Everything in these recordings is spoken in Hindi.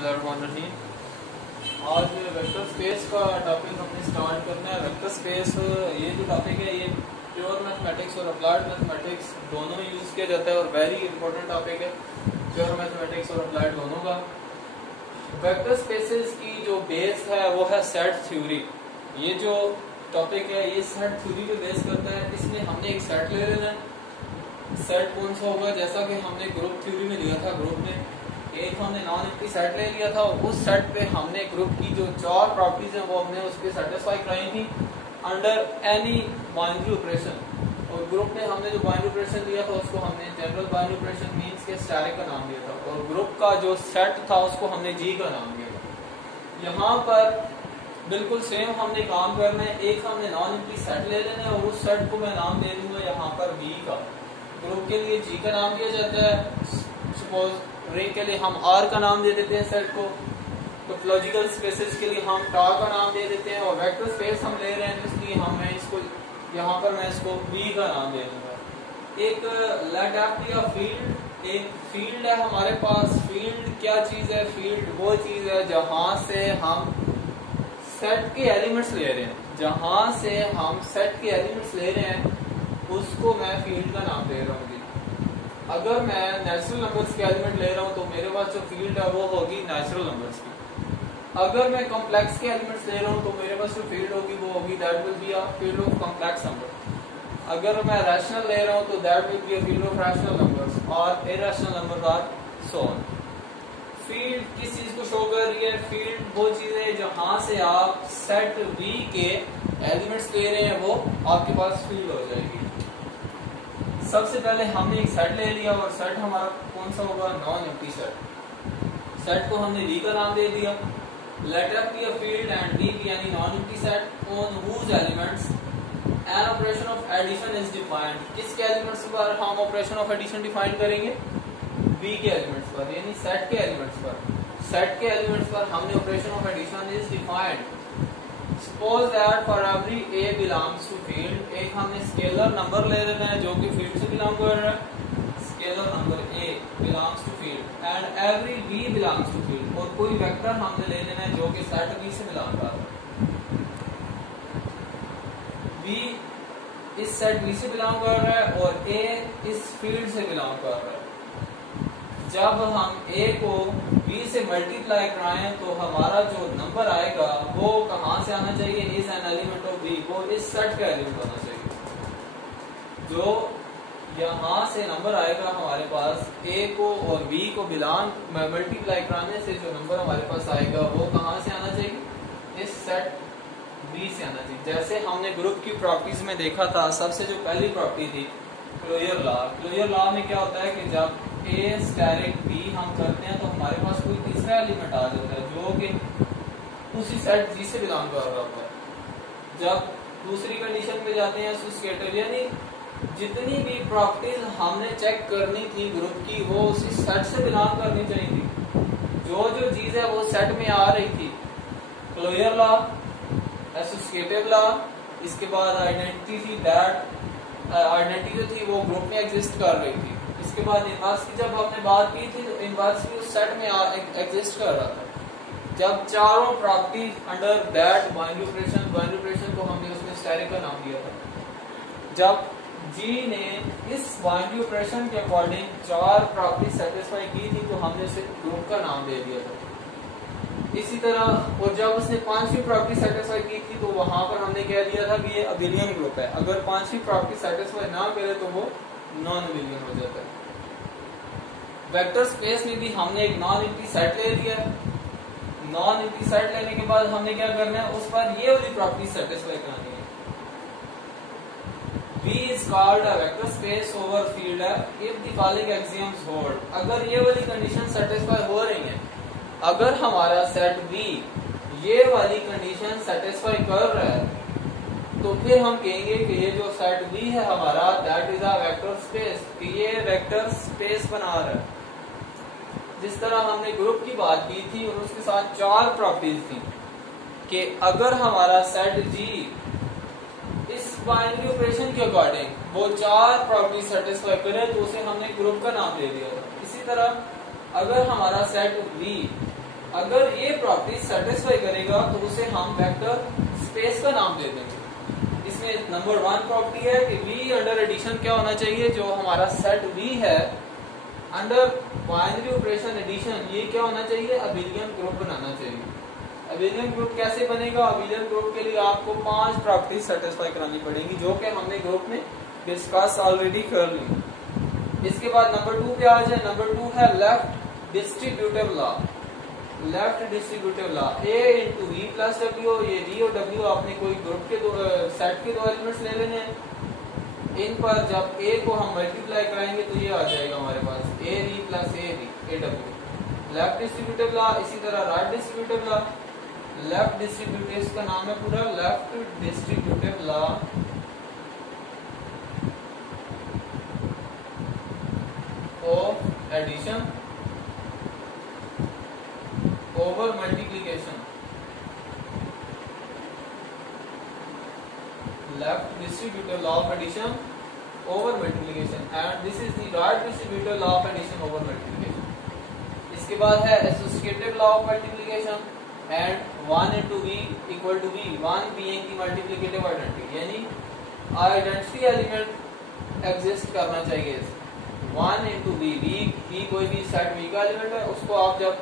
बिस्मिल्लाहिर्रहमानिर्रहीम। आज वेक्टर स्पेस का टॉपिक हमने स्टार्ट करना है। वेक्टर स्पेस ये जो टॉपिक है ये प्योर मैथमेटिक्स और अप्लाइड मैथमेटिक्स दोनों में यूज़ किया जाता है और वेरी इंपॉर्टेंट टॉपिक है प्योर मैथमेटिक्स और अप्लाइड दोनों का। वेक्टर स्पेसेस की जो बेस है वो है सेट थ्योरी। ये जो टॉपिक है ये सेट थ्योरी पे बेस करता है। इसमें हमने एक सेट ले लेना है। सेट कौन सा होगा, जैसा कि हमने ग्रुप थ्योरी में लिया था। ग्रुप में एक हमने नॉन एम्प्टी सेट ले लिया था। उस सेट पे हमने ग्रुप की जो चार प्रॉपर्टीज हैं वो हमने उस पर सेटिस्फाई कराई थी अंडर एनी बाइनरी ऑपरेशन। और ग्रुप में हमने जो बाइनरी ऑपरेशन लिया था उसको हमने जनरल बाइनरी ऑपरेशन मींस के स्टैटिक का नाम दिया था और ग्रुप का जो सेट था उसको हमने जी का नाम दिया था। यहाँ पर बिल्कुल सेम हमने काम करना है। एक हमने नॉन एम्प्टी सेट ले लेना है और उस सेट को मैं नाम दे दूंगा यहाँ पर बी का। ग्रुप के लिए जी का नाम दिया जाता है। सपोज रिंग के लिए हम आर का नाम दे देते हैं सेट को। टोपोलॉजिकल स्पेसेस के लिए हम टा का नाम दे देते हैं और वेक्टर स्पेस हम ले रहे हैं इसलिए मैं इसको यहाँ पर मैं इसको वी का नाम दे दूंगा। एक लेट एफ या फील्ड, एक फील्ड है हमारे पास। फील्ड क्या चीज है? फील्ड वो चीज है जहां से हम सेट के एलिमेंट्स ले रहे हैं। जहां से हम सेट के एलिमेंट्स ले रहे हैं उसको मैं फील्ड का नाम दे रहा हूँ। अगर मैं नेचुरल नंबर्स के एलिमेंट ले रहा हूँ तो मेरे पास जो फील्ड है वो होगी नेचुरल नंबर्स की। अगर मैं कॉम्प्लेक्स के एलिमेंट्स ले रहा हूँ तो मेरे पास जो फील्ड होगी वो होगी that will be a field of complex number. अगर मैं रैशनल ले रहा हूँ तो that will be a field of rational numbers और irrational numbers or so on. Field किस चीज को शो कर रही है? फील्ड वो चीज है जहां से आप सेट वी के एलिमेंट्स ले रहे हैं वो आपके पास फील्ड हो जाएगी। सबसे पहले हमने एक सेट ले लिया और सेट हमारा कौन सा होगा? Non empty set. सेट को हमने वी का नाम दे दिया। Let F be a field and V यानी non empty set on whose elements an operation of addition is defined. किसके एलिमेंट्स पर हम ऑपरेशन ऑफ एडिशन डिफाइन करेंगे? वी के एलिमेंट्स पर, यानी सेट के एलिमेंट्स पर। सेट के एलिमेंट्स पर हमने operation of addition is defined. Suppose that for every a belongs to field, एक हमने स्केलर नंबर ले लेना है जो कि फील्ड से बिलोंग कर रहा है। Scalar number a belongs to field and every b belongs to field, और कोई वेक्टर हमने ले लेना है जो कि सेट b से बिलोंग कर रहा है। b इस सेट b से बिलोंग कर रहा है और a इस फील्ड से बिलोंग कर रहा है। जब हम a को b से मल्टीप्लाई कराएं तो हमारा जो नंबर आएगा वो कहां से आना चाहिए? Is an element of b, वो इस सेट का एलिमेंट होना चाहिए। जो यहां से नंबर आएगा हमारे पास a को और b को बिलोंग मल्टीप्लाई कराने से जो नंबर हमारे पास आएगा वो कहां से आना चाहिए? इस सेट b से आना चाहिए। जैसे हमने ग्रुप की प्रॉपर्टीज में देखा था, सबसे जो पहली प्रॉपर्टी थी क्लोजर लॉ। क्लोजर लॉ में क्या होता है कि जब a स्टैरिक b हम करते हैं तो हमारे पास कोई तीसरा एलिमेंट आ जाता है जो कि उसी सेट g से बिलोंग कर रहा होता है। जब दूसरी कंडीशन पे जाते हैं एसोसिएटिव, यानी जितनी भी प्रॉपर्टीज हमने चेक करनी थी ग्रुप की वो उसी सेट से बिलोंग करनी चाहिए थी। जो जो चीज है वो सेट में आ रही थी। क्लोजर लॉ, एसोसिएटिव लॉ, इसके बाद आइडेंटिटी थी। दैट आइडेंटिटी जो थी वो ग्रुप में एग्जिस्ट कर रही थी। इसके बाद इनवर्स की जब हमने बात की थी तो इनवर्स भी उस सेट में एग्जिस्ट कर रहा था। जब चारों property under that binary operation को हमने उसमें स्टैटिक का नाम दिया था। जब जी ने इस बाइनरी ऑपरेशन के अकॉर्डिंग चार प्रॉपर्टी सेटिस्फाई की थी तो हमने उसे ग्रुप का नाम दे दिया था। इसी तरह और जब उसने पांचवी प्रॉपर्टी सेटिस्फाई की थी तो वहां पर हमने कह दिया था कि ये अबिलियन ग्रुप है। अगर पांचवी प्रॉपर्टी सेटिस्फाई ना करे तो वो नॉन अबिलियन हो जाता है। वेक्टर स्पेस में भी हमने एक नॉन एम्प्टी सेट ले लिया। नॉन एम्प्टी सेट लेने के बाद हमने क्या करना है? उस पर ये वाली प्रॉपर्टी सेटिस्फाई करानी है। V is called a vector space over field F if the following axioms hold। अगर ये वाली कंडीशन सेटिस्फाई हो रही है, अगर हमारा सेट V ये वाली कंडीशन सेटिस्फाई कर रहा है तो फिर हम कहेंगे कि ये जो सेट V है हमारा that is a vector space, कि ये वेक्टर स्पेस बना रहा है। जिस तरह हमने ग्रुप की बात की थी और उसके साथ चार प्रॉपर्टीज थी कि अगर हमारा सेट G इस बाइनरी ऑपरेशन के अकॉर्डिंग वो चार प्रॉपर्टी सेटिस्फाई करे तो उसे हमने ग्रुप का नाम दे दिया था। इसी तरह अगर हमारा सेट V अगर ये प्रॉपर्टी सेटिस्फाई करेगा तो उसे हम वेक्टर स्पेस का नाम दे देंगे। इसमें नंबर 1 प्रॉपर्टी है कि V अंडर एडिशन क्या होना चाहिए, जो हमारा सेट V है अंडर बाइनरी ऑपरेशन एडिशन, ये क्या होना चाहिए, अबिलियन ग्रुप बनाना चाहिए। अबिलियन ग्रुप कैसे बनेगा, अबिलियन ग्रुप के लिए आपको 5 प्रॉपर्टी सेटिस्फाई करानी पड़ेगी, जो कि हमने ग्रुप में डिस्कस ऑलरेडी कर ली। इसके बाद नंबर 2 पे आ जाए। नंबर 2 है left distributive law. Left distributive law, A into V plus W, ये V और W आपने कोई ग्रुप के सेट के 2 एलिमेंट्स ले लेने हैं। इन पर जब A को हम मल्टीप्लाई कराएंगे तो ये आ जाएगा हमारे पास AV plus AW, left distributive law. इसी तरह right distributive law. Left distributive, इसका नाम है पूरा left distributive law of addition over multiplication. Left distributive law of addition over multiplication and this is the right distributive law of addition over multiplication. इसके बाद है associative law of multiplication and 1 into V equal to V, 1 being the multiplicative identity, यानी आइडेंटिटी एलिमेंट एग्जिस्ट करना चाहिए। 1 into V, V कोई भी सेट V का एलिमेंट है, उसको आप जब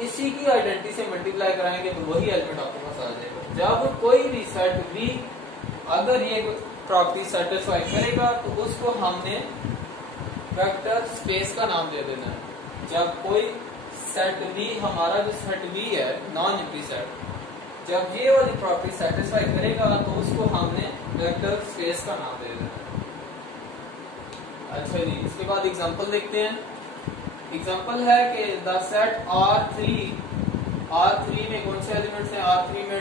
इसी की आइडेंटिटी से मल्टीप्लाई कराएंगे तो वही एलिमेंट आपके पास आ जाएगा। जब कोई भी सेट V अगर ये प्रॉपर्टी सेटिस्फाई करेगा तो उसको हमने वेक्टर स्पेस का नाम दे देना है। जब कोई सेट V, हमारा जो सेट V है नॉन एम्प्टी सेट, जब ये वाली प्रॉपर्टी सेटिस्फाई करेगा तो उसको हमने वेक्टर स्पेस का नाम दे देना है। अच्छा जी, इसके बाद एग्जांपल देखते हैं। एग्जांपल है कि द सेट R3 में कौन से एलिमेंट्स हैं, R3 में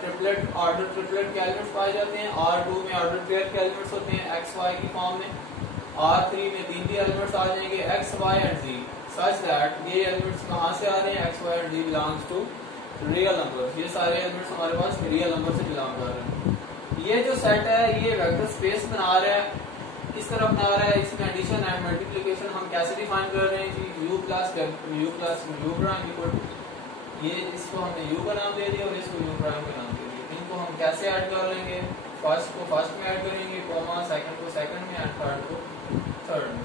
ट्रिपलेट ऑर्डर ट्रिपलेट के एलिमेंट्स पाए जाते हैं, R2 में ऑर्डर पेयर के एलिमेंट्स होते हैं XY की फॉर्म में, R3 में 3 एलिमेंट्स आ जाएंगे X, Y and Z, such that ये एलिमेंट्स कहां से आ रहे हैं, X, Y and Z belongs to real number. ये सारे एलिमेंट्स हमारे पास रियल नंबर से बिलोंग कर रहे हैं। ये जो सेट है ये वेक्टर स्पेस बना रहा है, किस तरह बना रहा है, इसमें एडिशन एंड मल्टीप्लिकेशन हम कैसे डिफाइन कर रहे हैं जी, U plus U prime equal to, ये इसको हमने U का नाम दे दिया और इसको U प्राइम का नाम दे दिया। इनको हम कैसे ऐड कर लेंगे, फर्स्ट को फर्स्ट में ऐड करेंगे, कॉमा सेकंड को सेकंड में एंड थर्ड को थर्ड में।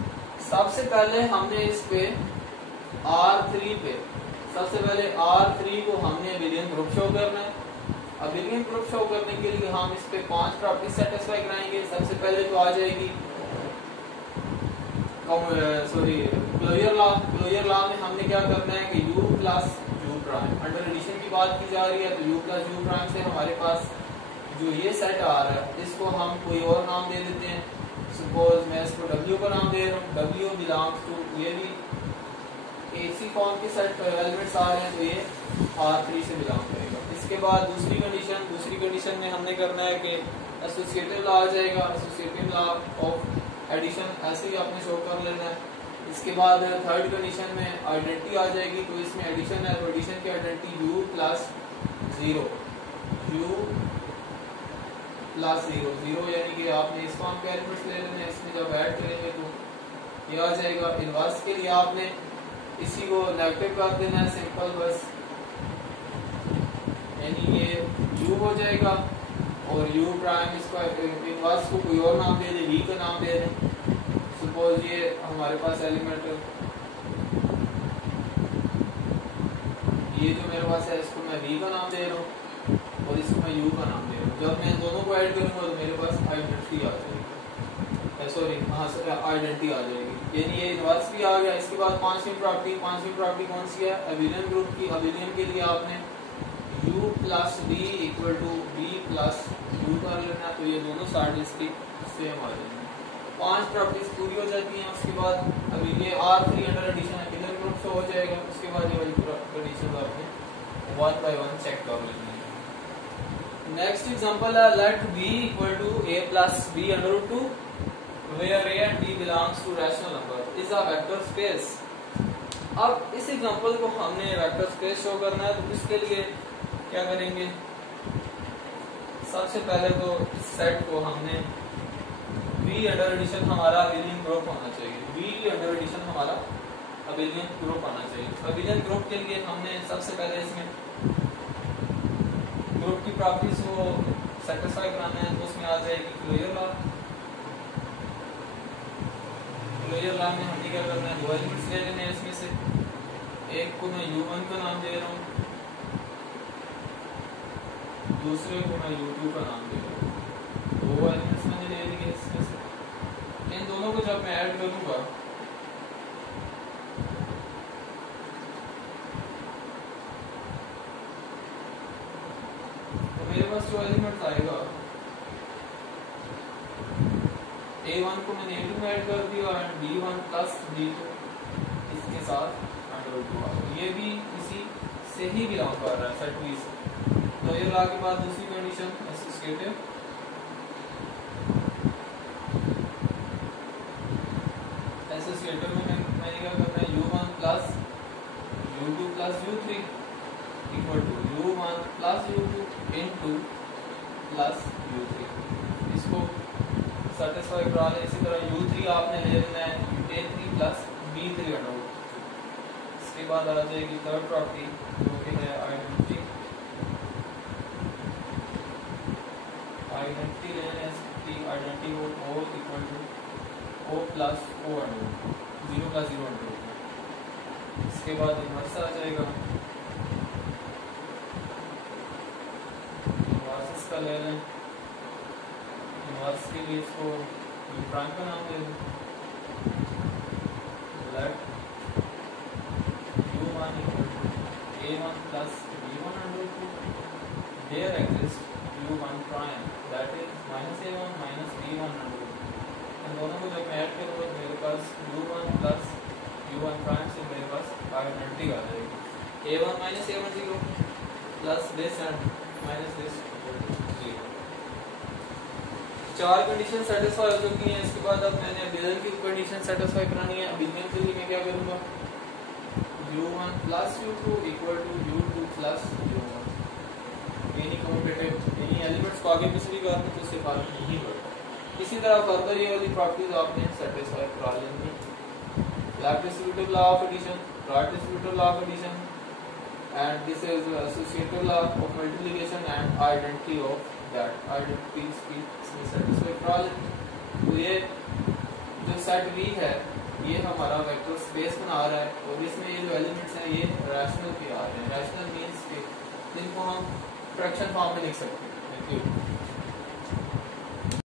सबसे पहले हमने इस पे R3 पे सबसे पहले R3 को हमने अबिलियन ग्रुप शो करना है। अबिलियन ग्रुप शो करने के लिए हम इस पे 5 प्रॉपर्टी सेटिस्फाई कराएंगे। सबसे पहले तो आ जाएगी क्लोजर लॉ। क्लोजर लॉ में हमने क्या करना है कि U plus U prime, under addition की बात की जा रही है तो U प्लस U प्राइम से हमारे पास जो ये सेट आ रहा है इसको हम कोई और नाम दे देते हैं। सपोज मैं इसको W का नाम दे रहा हूँ, W बिलोंग्स टू, ये भी AC फॉर्म के सेट एलिमेंट्स आ रहे हैं तो ये R3 से बिलोंग करेगा। इसके बाद दूसरी कंडीशन में हमने करना है कि एसोसिएटिव लॉ आ जाएगा, एसोसिएटिव लॉ ऑफ एडिशन ऐसे ही आपने शो कर लेना है। इसके बाद थर्ड कंडीशन में आइडेंटिटी आ जाएगी, तो इसमें एडिशन है तो एडिशन की आइडेंटिटी U प्लस 0, जीरो यानी कि आपने इस फॉर्म के एलिमेंट्स ले लेने, इसमें जब ऐड करेंगे तो ये आ जाएगा। इनवर्स के लिए आपने इसी को नेगेटिव कर देना है सिंपल बस, यानी ये U हो जाएगा और U प्राइम इसका इनवर्स को कोई और नाम दे दे, V का नाम दे दें। सपोज ये हमारे पास एलिमेंट ये जो मेरे पास है इसको मैं V का नाम दे रहा हूँ और इसको मैं U का नाम दे रहा हूँ। जब मैं दोनों को ऐड करूंगा तो मेरे पास आइडेंटिटी आ जाएगी, सॉरी आइडेंटिटी आ जाएगी, यानी ये इनवर्स भी आ गया। इसके बाद पांचवी प्रॉपर्टी कौन सी है, अबिलियन ग्रुप की। अबिलियन के लिए आपने U plus B equal to B plus U कर लेना, तो ये दोनों साइड इसकी सेम आ जाएंगे। 5 प्रॉपर्टीज पूरी हो जाती हैं। उसके बाद अभी ये R3 under addition abelian group से हो जाएगा। उसके बाद ये वाली कंडीशन आपने 1 बाय 1 चेक कर लेनी है। नेक्स्ट एग्जांपल है let B equal to A plus B under root 2 where A and B belongs to rational number is a vector space। अब इस एग्जांपल को हमने वेक्टर स्पेस शो करना है, तो इसके लिए क्या करेंगे, सबसे पहले तो सेट को हमने V अंडर एडिशन हमारा अबिलियन ग्रुप होना चाहिए। V अंडर एडिशन हमारा अबिलियन ग्रुप आना चाहिए। अबिलियन ग्रुप के लिए हमने सबसे पहले इसमें ग्रुप की प्रॉपर्टीज को सेटिस्फाई कराना है, तो उसमें आ जाएगी क्लोजर लॉ। क्लोजर लॉ में हमने क्या करना है, दो एलिमेंट्स ले लेने हैं इसमें से, एक को मैं u1 का नाम दे रहा हूँ, दूसरे को मैं u2 का नाम दे रहा हूँ। दो एलिमेंट्स मैंने ले लिए इसमें से, इन दोनों को जब मैं ऐड करूंगा तो मेरे पास जो एलिमेंट आएगा, a1 को मैंने a2 में ऐड कर दिया और b1 प्लस b2 इसके साथ √2 ये भी इसी से ही बिलोंग कर रहा है, सेट वी से। तो ये ला के बाद दूसरी कंडीशन एसोसिएटिव, एसोसिएटिव में मैंने क्या करना है, u1 plus u2 plus u3 equal to u1 plus u2 into plus u3। इसको सेटिस्फाई करा लें। इसी तरह u3 आपने ले लेना है a3 प्लस b3 घटाओ। इसके बाद आ जाएगी थर्ड प्रॉपर्टी जो कि है आइडेंटिटी। आइडेंटिटी ले लें इसकी, आइडेंटिटी को o equal to o plus o under 0 plus 0 under. इसके बाद इनवर्स आ जाएगा, इनवर्स इसका ले लें, इनवर्स के लिए इसको u प्राइम का नाम दे दें, let u1 equal to a1 plus b1 under 2 there exist u1 prime that is minus a1 minus b1 under 2। इन दोनों को जब मैं ऐड करूँगा तो मेरे पास u1 प्लस u1 प्राइम से मेरे पास आइडेंटिटी आ जाएगी, a1 minus a1 0 plus this and minus this 0। चार कंडीशन सेटिस्फाई हो चुकी हैं। इसके बाद अब मैंने अबिलियन की कंडीशन सेटिस्फाई करानी है। अबिलियन के लिए मैं क्या करूँगा, u1 plus u2 equal to u2 plus u1। यानी कम्यूटेटिव, यानी एलिमेंट्स को आगे पीछे भी करना तो उससे फर्क नहीं पड़ता। इसी तरह फर्दर ये वाली प्रॉपर्टीज आपने सेटिस्फाई करा लेनी है। Left distributive law of addition, right distributive law of addition, and this is associative law of multiplication and identity of that. Identities की इसमें सेटिस्फाई करा लेनी। तो ये जो सेट वी है ये हमारा वेक्टर स्पेस बना रहा है और इसमें ये जो एलिमेंट्स हैं ये रैशनल के आ रहे हैं। रैशनल मीन्स के जिनको हम फ्रैक्शन फॉर्म में लिख सकते हैं। Thank you.